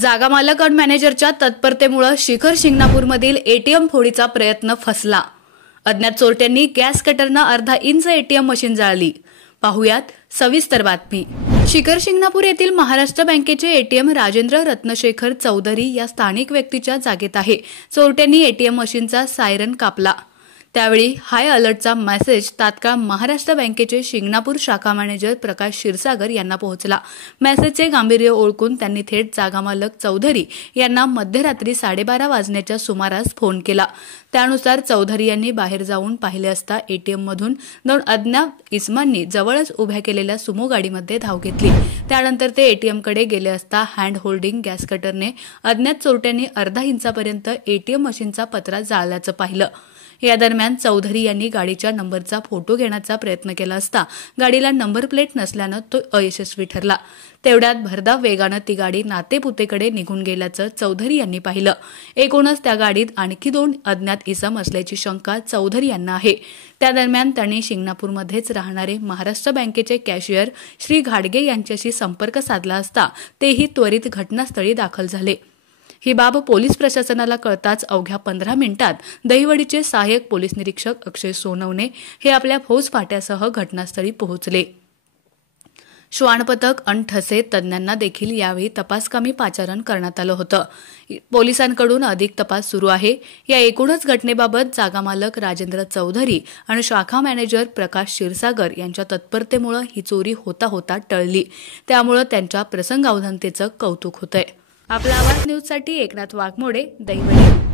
जागा मालक आणि मॅनेजरच्या तत्परतेमुळे शिखर शिंगणापूरमधील एटीएम फोडीचा प्रयत्न फसला। अज्ञात चोरट्यांनी गॅस कटरनं अर्धा इंच एटीएम मशीन जाळली। पाहुयात सविस्तर बातमी। शिखर शिंगणापूर येथील महाराष्ट्र बँकेचे एटीएम राजेंद्र रत्नशेखर चौधरी या स्थानिक व्यक्तीच्या जागेत आहे। चोरट्यांनी एटीएम मशीनचा सायरन कापला। त्यावेळी हाय अलर्टचा मेसेज तात्काळ महाराष्ट्र बँकेचे शिंगणापूर शाखा मॅनेजर प्रकाश क्षीरसागर यांना पोहोचला। मेसेजचे गांभीर्य ओळखून त्यांनी थेट जागा मालक चौधरी यांना मध्यरात्री 12:30 वाजण्याच्या सुमारास फोन केला। त्यानुसार चौधरी यांनी बाहेर जाऊन पाहिले असता एटीएममधून 2 अज्ञात इसमांनी जवळच उभ्या केलेल्या सुमो गाडीमध्ये धाव घेतली। त्यानंतर ते एटीएमकडे गेले असता हँड होल्डिंग गॅस कटरने अज्ञात चोरट्यांनी अर्धा इंचापर्यंत एटीएम मशीनचा पत्रा जाळल्याचं पाहिलं। या दरम्यान चौधरी यांनी गाडीच्या नंबरचा फोटो घेण्याचा प्रयत्न केला असता गाडीला नंबर प्लेट नसल्यानं तो अयशस्वी ठरला। तेवढ्यात भरधाव वेगानं ती गाडी नातेपुतेकडे निघून गेल्याचं चौधरी यांनी पाहिलं। एकूणच त्या गाडीत आणखी 2 अज्ञात इसम असल्याची शंका चौधरी यांना आहे। त्या दरम्यान त्यांनी शिंगणापूरमध्येच राहणारे महाराष्ट्र बँकेचे कॅशियर श्री घाडगे यांच्याशी संपर्क साधला असता तेही त्वरित घटनास्थळी दाखल झाले। ही बाब पोलीस प्रशासनाला कळताच अवघ्या 15 मिनिटात दहिवडीचे सहाय्यक पोलीस निरीक्षक अक्षय सोनवणे हे आपल्या फौज फाट्यासह घटनास्थळी पोहोचले। श्वान पथक आणि ठसे तज्ञांना देखील यावेळी तपासकामी पाचारण करण्यात आलं होतं। पोलिसांकडून अधिक तपास सुरू आहे। या एकूणच घटनेबाबत जागा मालक राजेंद्र चौधरी आणि शाखा मॅनेजर प्रकाश क्षीरसागर यांच्या तत्परतेमुळे ही चोरी होता टळली। त्यामुळे त्यांच्या प्रसंगावधानतेचं कौतुक होतंय। आपला आवाज न्यूजसाठी एकनाथ वाघमोडे, दहिवडी।